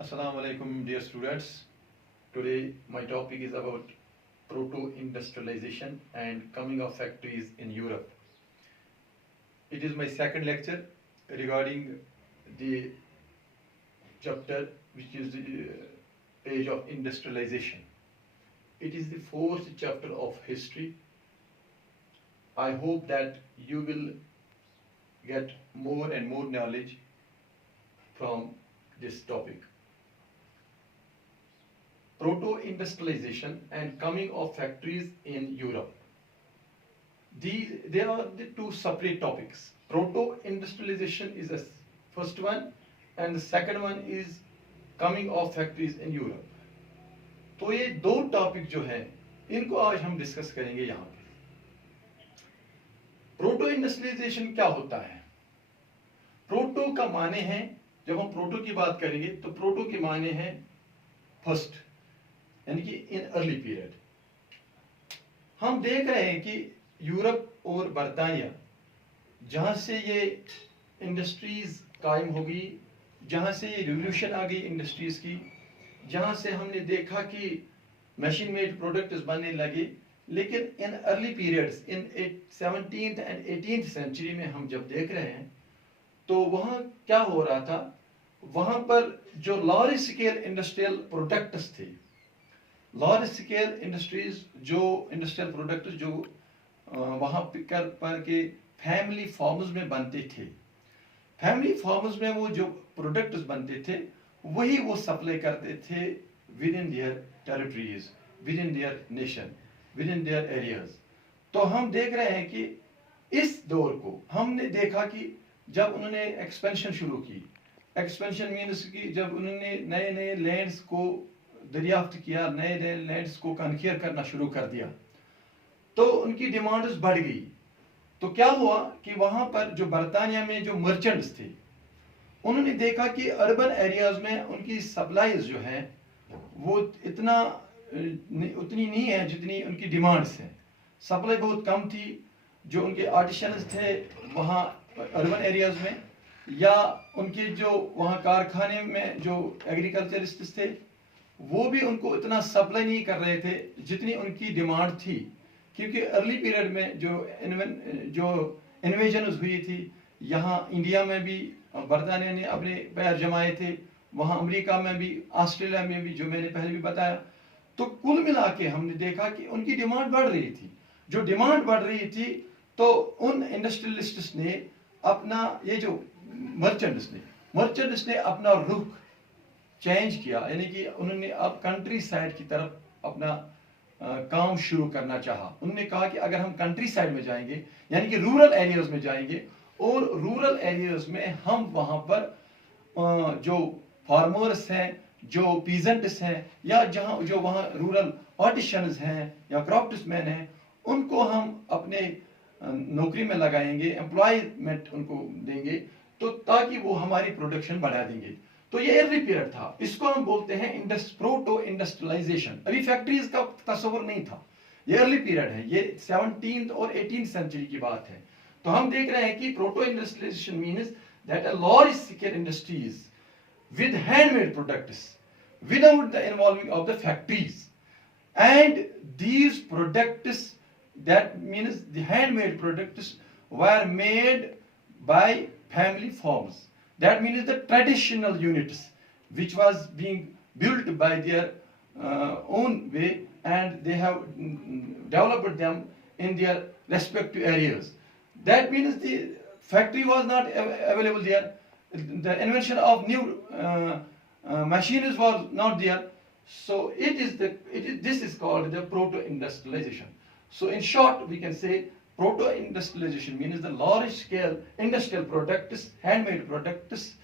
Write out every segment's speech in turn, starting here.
Assalamu alaikum, dear students. Today my topic is about proto-industrialization and coming of factories in Europe. It is my second lecture regarding the chapter which is the age of industrialization. It is the fourth chapter of history. I hope that you will get more and more knowledge from this topic. Proto-industrialization and coming of factories in Europe. There are the two separate topics. Proto-industrialization is the first one, and the second one is coming of factories in Europe. तो ये दो topic जो हैं इनको आज हम discuss करेंगे यहाँ पे. प्रोटो इंडस्ट्रियलाइजेशन क्या होता है? प्रोटो का माने है, जब हम प्रोटो की बात करेंगे तो प्रोटो के माने हैं फर्स्ट, यानी कि इन अर्ली पीरियड. हम देख रहे हैं कि यूरोप और बरतानिया जहां से ये इंडस्ट्रीज कायम हो गई, जहां से ये रिवोल्यूशन आ गई इंडस्ट्रीज की, जहां से हमने देखा कि मशीन मेड प्रोडक्ट्स बनने लगे. लेकिन in early periods, in 17th and 18th century में हम जब देख रहे हैं तो वहां क्या हो रहा था, वहां पर जो लार्ज स्केल इंडस्ट्रियल प्रोडक्ट्स थे, लार्ज स्केल इंडस्ट्रीज, जो इंडस्ट्रियल प्रोडक्ट्स जो वहां पर के फैमिली फार्म्स में बनते थे, फैमिली फार्म्स में वो जो प्रोडक्ट्स बनते थे वही वो सप्लाई करते थे with in their territories, with in their nation, with in their areas. तो हम देख रहे हैं कि इस दौर को हमने देखा कि जब उन्होंने एक्सपेंशन शुरू की, एक्सपेंशन मीन्स कि जब उन्होंने नए नए लैंड्स को दरियाफ्त किया, नए नए लैंड्स को कन्क्यूर करना शुरू कर दिया, तो उनकी डिमांड्स बढ़ गई. तो क्या हुआ कि वहां पर जो बरतानिया में जो मर्चेंट्स थे उन्होंने देखा कि अर्बन एरियाज में उनकी सप्लाईज जो है वो उतनी नहीं है जितनी उनकी डिमांड्स हैं. सप्लाई बहुत कम थी. जो उनके आर्टिशंस थे वहाँ अर्बन एरियाज में, या उनके जो वहाँ कारखाने में जो एग्रीकल्चरिस्ट थे वो भी उनको इतना सप्लाई नहीं कर रहे थे जितनी उनकी डिमांड थी. क्योंकि अर्ली पीरियड में जो इन्वेजन हुई थी, यहाँ इंडिया में भी बरतानिया ने अपने पैर जमाए थे, वहाँ अमेरिका में भी, ऑस्ट्रेलिया में भी, जो मैंने पहले भी बताया. तो कुल मिला के हमने देखा कि उनकी डिमांड बढ़ रही थी. जो डिमांड बढ़ रही थी तो उन इंडस्ट्रियलिस्ट्स ने अपना, ये जो मर्चेंट्स ने अपना रुख चेंज किया, यानी कि उन्होंने अब कंट्री साइड की तरफ अपना काम शुरू करना चाहा. उन्होंने कहा कि अगर हम कंट्री साइड में जाएंगे, यानी कि रूरल एरियाज में जाएंगे, और रूरल एरियाज में हम वहां पर जो फार्मर्स हैं, जो पीजेंट्स हैं, या जहां जो वहां रूरल आर्टिशंस हैं या क्राफ्ट्समैन हैं, उनको हम अपने नौकरी में लगाएंगे, एम्प्लॉयमेंट उनको देंगे, तो ताकि वो हमारी प्रोडक्शन बढ़ा देंगे. तो ये अर्ली पीरियड था. इसको हम बोलते हैं प्रोटो इंडस्ट्रियलाइजेशन. अभी फैक्ट्रीज का तस्वर नहीं था, ये अर्ली पीरियड है. ये 17th और 18th सेंचुरी की बात है. तो हम देख रहे हैं कि proto industrialisation means that a large scale industries with handmade products without the involving of the factories, and these products, that means the handmade products, were made by family farms. That means the traditional units which was being built by their own way, and they have developed them in their respective areas. That means the factory was not available there. The invention of new machines was not there. So this is called the proto-industrialization. So in short, we can say proto-industrialization means the large scale industrial products, handmade products,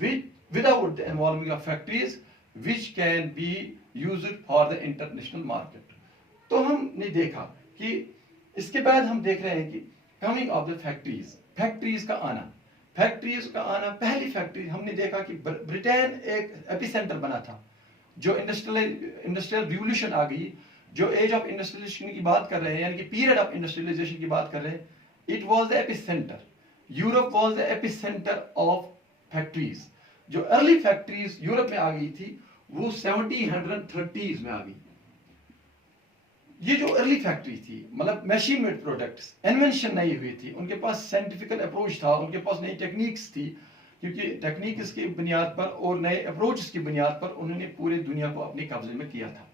without the involving of factories, which can be used for the international market. तो हमने देखा कि इसके बाद हम देख रहे हैं कि coming of the factories, factories का आना. पहली फैक्ट्री हमने देखा कि ब्रिटेन एक एपिसेंटर बना था. जो इंडस्ट्रियल रिवोल्यूशन आ गई, जो एज ऑफ इंडस्ट्रियलाइजेशन की बात कर रहे हैं, यानी कि पीरियड ऑफ इंडस्ट्रियलाइजेशन की बात कर रहे हैं, it was the epicentre. Europe was the epicentre of factories. जो अर्ली फैक्ट्रीज यूरोप में आ गई थी वो 1730s में आ गई। ये जो अर्ली फैक्ट्री थी, मतलब मशीन मेड प्रोडक्ट्स, इन्वेंशन नहीं हुई थी, उनके पास साइंटिफिकल अप्रोच था, उनके पास नई टेक्निक्स थी, क्योंकि टेक्निक्स की बुनियाद पर और नए अप्रोच की बुनियाद पर उन्होंने पूरे दुनिया को अपने कब्जे में किया था।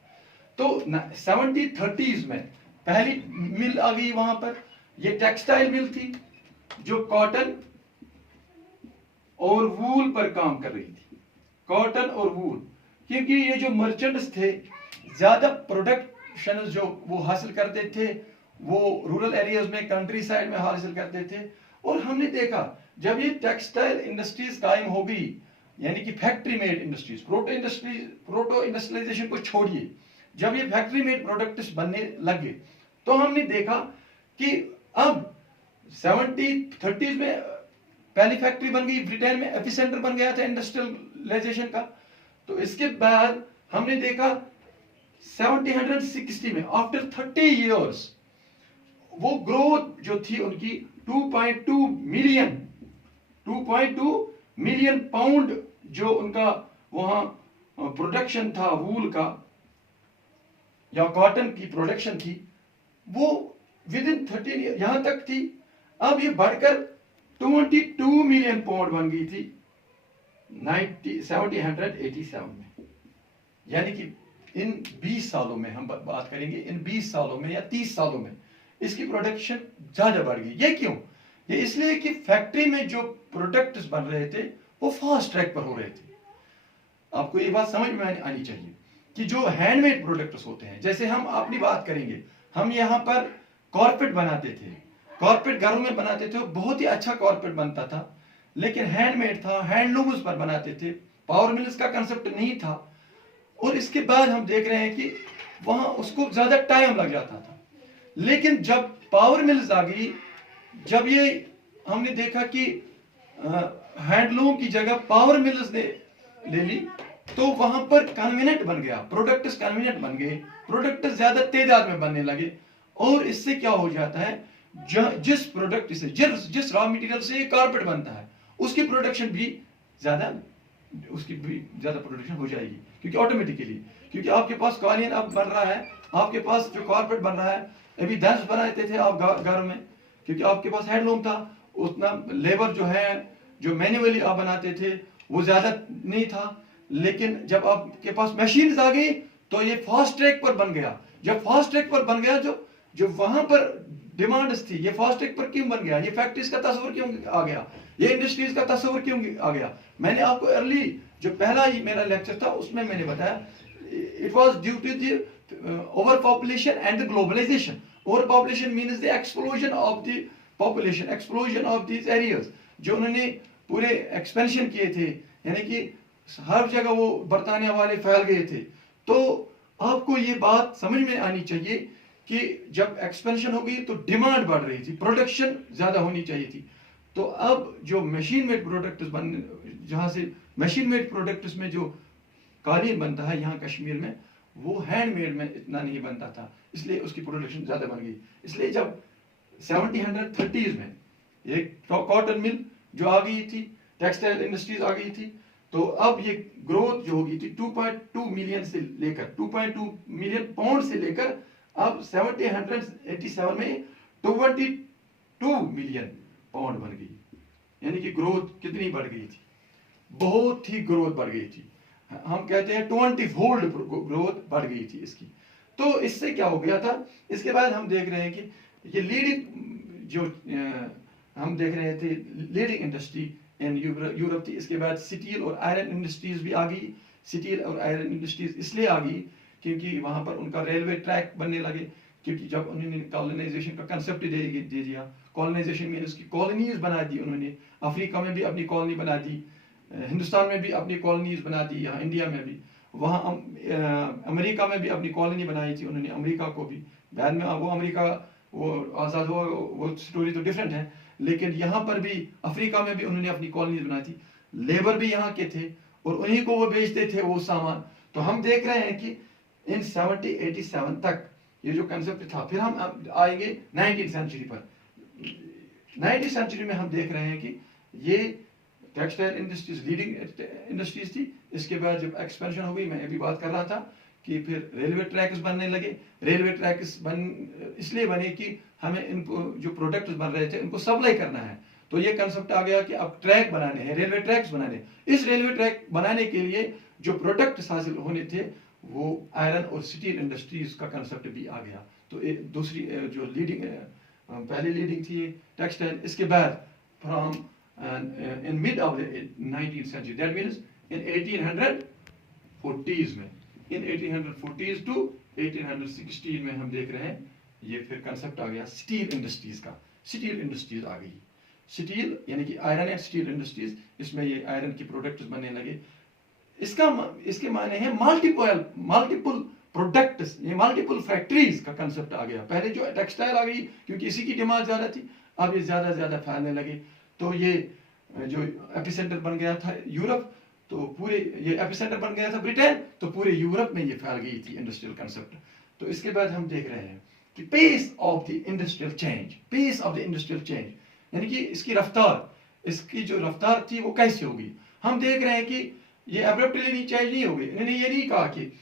तो 1730s में पहली मिल आ गई वहां पर। ये टेक्सटाइल मिल थी जो कॉटन और वूल पर काम कर रही थी, कॉटन और वूल, क्योंकि ये जो मर्चेंट्स थे ज्यादा प्रोडक्शन जो वो हासिल करते थे वो रूरल एरियाज में, कंट्री साइड में हासिल करते थे। और हमने देखा जब ये टेक्सटाइल इंडस्ट्रीज कायम हो गई, यानी कि factory made industries, proto industrialisation को छोड़िए, जब ये फैक्ट्री मेड प्रोडक्ट्स बनने लगे तो हमने देखा कि अब 70-30s में पहली फैक्ट्री बन गई ब्रिटेन में, एपिसेंटर बन गया था इंडस्ट्रियलाइजेशन का। तो इसके बाद हमने देखा 1760 में, आफ्टर 30 इयर्स, वो ग्रोथ जो थी उनकी 2.2 मिलियन पाउंड जो उनका वहां प्रोडक्शन था वूल का या कॉटन की प्रोडक्शन थी, वो विद इन 13 ईयर यहां तक थी। अब ये बढ़कर 22 मिलियन पाउंड बन गई थी 1787 में। यानी कि इन 20 सालों में हम बात करेंगे, इन 20 सालों में या 30 सालों में इसकी प्रोडक्शन ज्यादा बढ़ गई। ये क्यों? ये इसलिए कि फैक्ट्री में जो प्रोडक्ट्स बन रहे थे वो फास्ट ट्रैक पर हो रहे थे। आपको ये बात समझ में आनी चाहिए कि जो हैंडमेड प्रोडक्ट्स होते हैं, जैसे हम अपनी बात करेंगे, हम यहाँ पर कॉर्पेट बनाते थे, कॉर्पेट घरों में बनाते थे, बहुत ही अच्छा कॉर्पेट बनता था, लेकिन हैंडमेड था, हैंडलूम्स पर बनाते थे, पावर मिल्स का कंसेप्ट नहीं था। और इसके बाद हम देख रहे हैं कि वहां उसको ज्यादा टाइम लग जाता था। लेकिन जब पावर मिल्स आ गई, जब ये हमने देखा कि हैंडलूम की जगह पावर मिल्स ने ले ली, तो वहां पर कन्वीनियंट बन गया, प्रोडक्ट्स कन्वीनियंट बन गए, प्रोडक्ट्स ज्यादा तादाद में बनने लगे। और इससे क्या हो जाता है, जिस प्रोडक्ट से, जिस रॉ मटेरियल से कारपेट बनता है, उसकी प्रोडक्शन भी ज्यादा प्रोडक्शन हो जाएगी, क्योंकि ऑटोमेटिकली, क्योंकि आपके पास कालीन अब बन रहा है, आपके पास जो कारपेट बन रहा है, अभी 10 बनाते थे आप घर में, क्योंकि आपके पास हैंडलूम था, उतना लेबर जो है जो मैन्युअली आप बनाते थे वो ज्यादा नहीं था। लेकिन जब आपके पास मशीन आ गई तो ये फास्ट ट्रैक पर बन गया। जब फास्ट ट्रैक पर बन गया, जो वहां पर डिमांड्स थी, ये फास्ट ट्रैक पर क्यों बन गया, ये फैक्ट्रीज का तस्वर क्यों आ गया, ये इंडस्ट्रीज का तस्वर क्यों आ गया? मैंने आपको अर्ली जो पहला ही मेरा लेक्चर था उसमें मैंने बताया, it was due to the over population and the globalisation. Over population means the explosion of the population, explosion of these areas, जो उन्होंने पूरे एक्सपेंशन किए थे, यानी कि हर जगह वो बरतानिया वाले फैल गए थे। तो आपको ये बात समझ में आनी चाहिए कि जब एक्सपेंशन हो गई तो डिमांड बढ़ रही थी, प्रोडक्शन ज्यादा होनी चाहिए थी। तो अब जो मशीन मेड प्रोडक्ट्स बन, जहां से मशीन मेड प्रोडक्ट्स में जो कालीन बनता है यहाँ कश्मीर में, वो हैंडमेड में इतना नहीं बनता था, इसलिए उसकी प्रोडक्शन ज्यादा बन गई। इसलिए जब 1730s में एक कॉटन मिल जो आ गई थी, टेक्सटाइल इंडस्ट्रीज आ गई थी, तो अब ये ग्रोथ जो होगी थी 2.2 मिलियन से लेकर 2.2 मिलियन पाउंड से लेकर अब 1787 में 22 मिलियन पाउंड बन गई। यानी कि ग्रोथ कितनी बढ़ गई थी, बहुत ही ग्रोथ बढ़ गई थी। हम कहते हैं 20 फोल्ड ग्रोथ बढ़ गई थी इसकी। तो इससे क्या हो गया था, इसके बाद हम देख रहे हैं कि ये लीडिंग जो हम देख रहे थे लीडिंग इंडस्ट्री इन यूरोप थी। इसके बाद स्टील और आयरन इंडस्ट्रीज भी आ गई। स्टील और आयरन इंडस्ट्रीज इसलिए आ गई क्योंकि वहां पर उनका रेलवे ट्रैक बनने लगे, क्योंकि जब उन्होंने कॉलोनाइजेशन का कंसेप्ट दे दिया, कॉलोनाइजेशन में उसकी कॉलोनीज बना दी उन्होंने, अफ्रीका में भी अपनी कॉलोनी बना दी, हिंदुस्तान में भी अपनी कॉलोनीज बना दी, यहाँ इंडिया में भी, वहाँ अमेरिका में भी अपनी कॉलोनी बनाई थी उन्होंने, अमेरिका को भी। बाद में वो अमेरिका वो आज़ाद हुआ, वो स्टोरी तो डिफरेंट है, लेकिन यहाँ पर भी अफ्रीका में भी उन्होंने अपनी कॉलोनीज बनाई थी। लेबर भी यहाँ के थे और उन्हीं को वो बेचते थे वो सामान। तो हम देख रहे हैं कि इन 1787 तक ये जो कंसेप्ट था। फिर हम आएंगे 19th सेंचुरी पर। 19th सेंचुरी में हम देख रहे हैं कि ये टेक्सटाइल इंडस्ट्रीज लीडिंग इंडस्ट्रीज थी। इसके बाद जब एक्सपेंशन हो गई, मैं अभी बात कर रहा था कि फिर रेलवे ट्रैक्स बनने लगे। रेलवे ट्रैक्स इसलिए बने कि हमें इनको जो प्रोडक्ट्स बन रहे थे उनको सप्लाई करना है। तो ये कंसेप्ट आ गया कि अब ट्रैक बनाने हैं, रेलवे ट्रैक्स बनाने। इस रेलवे ट्रैक बनाने के लिए जो प्रोडक्ट्स हासिल होने थे वो आयरन और स्टील इंडस्ट्रीज का कंसेप्ट भी आ गया। तो दूसरी जो लीडिंग पहली लीडिंग थी टेक्सटाइल। इसके बाद from in mid of the 19th century, that means in 1840s में, इन 1840s टू 1816 में हम देख रहे हैं ये फिर कंसेप्ट आ गया स्टील इंडस्ट्रीज का। स्टील इंडस्ट्रीज आ गई। स्टील यानी कि आयरन एंड स्टील इंडस्ट्रीज, इसमें ये आयरन की प्रोडक्ट्स बनने लगे। इसके माने हैं मल्टीपल प्रोडक्ट्स, ये मल्टीपल फैक्ट्रीज का कंसेप्ट आ गया। पहले जो टेक्सटाइल आ गई क्योंकि इसी की डिमांड ज्यादा थी, अब ये ज्यादा ज्यादा फैलने लगे। तो ये जो एपिसेंटर बन गया था यूरोप, तो पूरे ये एपिसेंटर बन गया था ब्रिटेन, तो पूरे यूरोप में ये फैल गई थी इंडस्ट्रियल कंसेप्ट। तो इसके बाद हम देख रहे हैं कि pace of the industrial change, pace of the industrial change यानी कि इसकी रफ्तार, इसकी जो रफ्तार थी वो कैसे होगी। हम देख रहे हैं कि ये एब्रप्टली नहीं चेंज नहीं होगी। इन्होंने ये नहीं कहा कि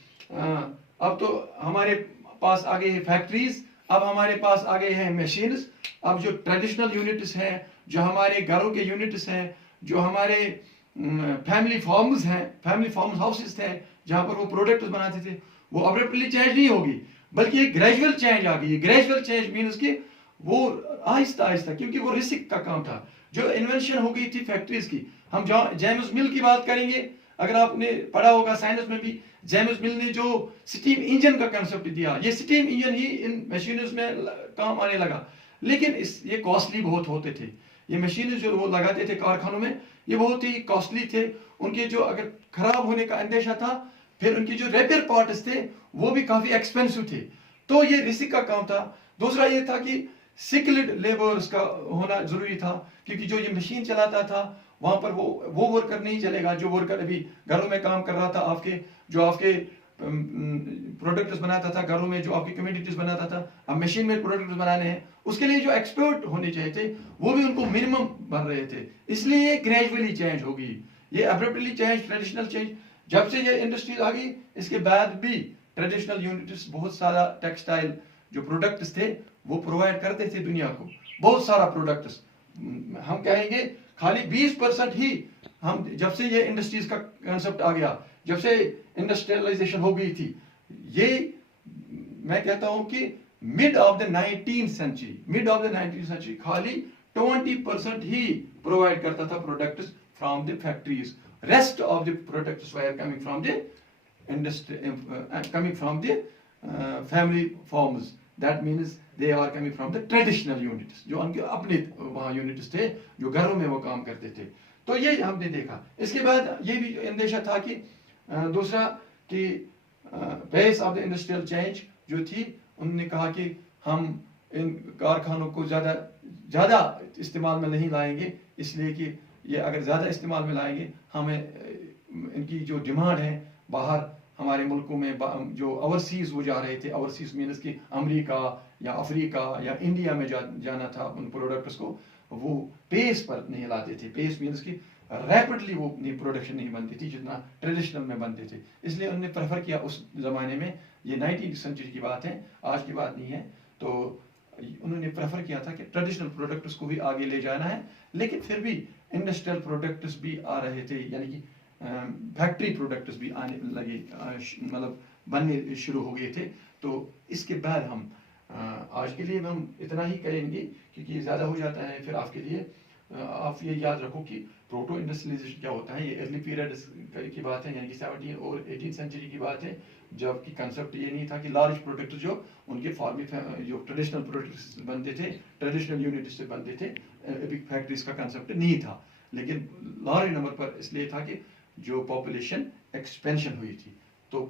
अब तो हमारे पास आ गए हैं फैक्ट्रीज, अब हमारे पास आ गए हैं मशीन्स, अब जो ट्रेडिशनल यूनिट्स हैं, जो हमारे घरों के यूनिट्स हैं, जो हमारे फैमिली फार्म्स हैं, फैमिली फार्म्स हाउसेस थे जहां पर वो प्रोडक्ट्स बनाते थे, वो अब्रप्टली चेंज नहीं होगी, बल्कि एक ग्रेजुअल चेंज आ गई। ग्रेजुअल चेंज मीन्स कि वो आहिस्ता आहिस्ता, क्योंकि वो रिस्क का काम था। जो इन्वेंशन हो गई थी फैक्ट्रीज की, हम जेम्स मिल की बात करेंगे, अगर आपने पढ़ा होगा साइंस में भी, जेम्स मिल ने जो स्टीम इंजन का कंसेप्ट दिया, ये स्टीम इंजन ही इन मशीनों में काम आने लगा। लेकिन ये कॉस्टली बहुत होते थे। ये मशीनें जो वो लगाते थे कारखानों में, ये बहुत ही कॉस्टली थे। उनके जो अगर खराब होने का अंदेशा था, फिर उनके जो रिपेयर पार्ट्स थे वो भी काफी एक्सपेंसिव थे। तो ये रिस्क का काम था। दूसरा ये था कि स्किल्ड लेबर्स का होना जरूरी था, क्योंकि जो ये मशीन चलाता था वहां पर वो वर्कर नहीं चलेगा जो वर्कर अभी घरों में काम कर रहा था, आपके प्रोडक्ट्स बनाता था घरों में, जो आपकी कम्युनिटीज बनाता था। अब मशीन में प्रोडक्ट्स बनाने हैं, उसके लिए जो एक्सपर्ट होने चाहिए थे वो भी उनको मिनिमम बन रहे थे। इसलिए ग्रेजुअली चेंज होगी, ये अब्रप्टली चेंज, ट्रेडिशनल चेंज। जब से ये इंडस्ट्रीज आ गई, इसके बाद भी ट्रेडिशनल यूनिट्स बहुत सारा टेक्सटाइल जो प्रोडक्ट्स थे वो प्रोवाइड करते थे दुनिया को, बहुत सारा प्रोडक्ट्स। हम कहेंगे खाली 20% ही हम, जब से ये इंडस्ट्रीज का कंसेप्ट आ गया, जब से इंडस्ट्रियलाइजेशन हो गई थी, ये मैं कहता हूं कि mid of the 19th century खाली 20% ही प्रोवाइड करता था products from the factories. Rest of the products were coming from the industry, coming from the family forms. That means they are coming from the traditional units, जो उनके अपने वहां units थे जो घरों में वो काम करते थे। तो ये हमने देखा। इसके बाद ये भी अंदेशा था कि दूसरा कि pace of the industrial change जो थी, उन्होंने कहा कि हम इन कारखानों को ज़्यादा इस्तेमाल में नहीं लाएंगे, इसलिए कि ये अगर ज़्यादा इस्तेमाल में लाएंगे हमें इनकी जो डिमांड है बाहर हमारे मुल्कों में, जो ओवरसीज वो जा रहे थे, ओवरसीज मीन्स कि अमेरिका या अफ्रीका या इंडिया में जाना था उन प्रोडक्ट्स को, वो पेस पर नहीं लाते थे। पेस मीन्स कि रैपिडली वो प्रोडक्शन नहीं बनती थी जितना ट्रेडिशनल में बनते थे। इसलिए उन्होंने प्रेफर किया उस जमाने में, ये 19th सेंचुरी की बात है, आज की बात नहीं है, तो उन्होंने प्रेफर किया था कि ट्रेडिशनल प्रोडक्ट्स को भी आगे ले जाना है, लेकिन फिर भी इंडस्ट्रियल प्रोडक्ट्स भी आ रहे थे, यानी कि फैक्ट्री प्रोडक्ट्स भी आने लगे, मतलब बनने शुरू हो गए थे। तो इसके बाद हम आज के लिए हम इतना ही करेंगे, क्योंकि ज़्यादा हो जाता है फिर आपके लिए। आप ये याद रखो कि प्रोटो इंडस्ट्रियलाइजेशन क्या होता है। ये अर्ली पीरियड की बात है, यानी कि 17 और 18th सेंचुरी की बात है, जबकि कंसेप्ट ये नहीं था कि लार्ज प्रोडक्ट्स जो उनके जो ट्रेडिशनल प्रोडक्ट्स बनते थे, ट्रेडिशनल यूनिट से बनते थे, बिग फैक्ट्रीज का कंसेप्ट नहीं था। लेकिन लार्ज नंबर पर इसलिए था कि जो पॉपुलेशन एक्सपेंशन हुई थी। तो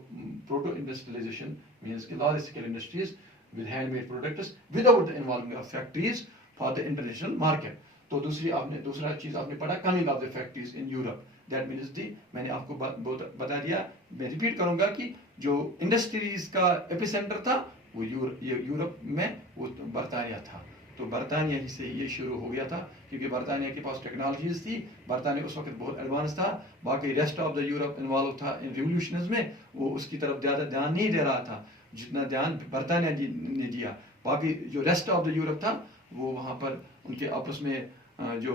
प्रोटो इंडस्ट्रियलाइजेशन मीन्स कि large scale industries with handmade products without the involvement of factories for the international market। तो दूसरा चीज आपने पढ़ा, coming of the factories in Europe, that means मैंने आपको बता दिया, मैं रिपीट करूंगा कि जो इंडस्ट्रीज का एपिसेंटर था वो यूरोप में, वो बरतानिया था। तो बरतानिया ही से ये शुरू हो गया था, क्योंकि बरतानिया के पास टेक्नोलॉजीज थी, बरतानिया उस वक्त बहुत एडवांस था, बाकी rest of the Europe involve था इन रिवोल्यूशंस में, वो उसकी तरफ ज़्यादा ध्यान नहीं दे रहा था जितना ध्यान बरतानिया ने दिया। बाकी जो रेस्ट ऑफ द यूरोप था वो वहाँ पर उनके आपस में जो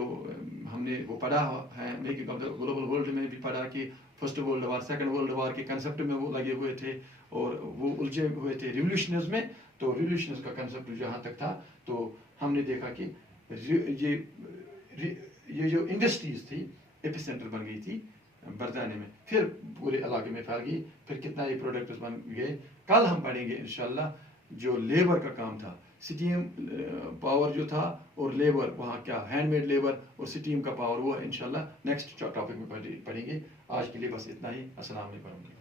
हमने वो पढ़ा है making of the global world में भी पढ़ा कि first world war second world war के कंसेप्ट में वो लगे हुए थे और वो उलझे हुए थे रिवोल्यूशंस में। तो रिवोल्यूशंस का कंसेप्ट जहाँ तक था तो हमने देखा कि ये जो इंडस्ट्रीज थी एपिसेंटर बन गई थी बरतानिया में, फिर पूरे इलाके में फैल गई, फिर कितना ये प्रोडक्ट्स बन गए। कल हम पढ़ेंगे इंशाल्लाह जो लेबर का काम था, स्टीम पावर जो था और लेबर वहाँ क्या हैंडमेड लेबर और स्टीम का पावर, वो इंशाल्लाह नेक्स्ट टॉपिक में पढ़ेंगे। आज के लिए बस इतना ही। अस्सलाम वालेकुम।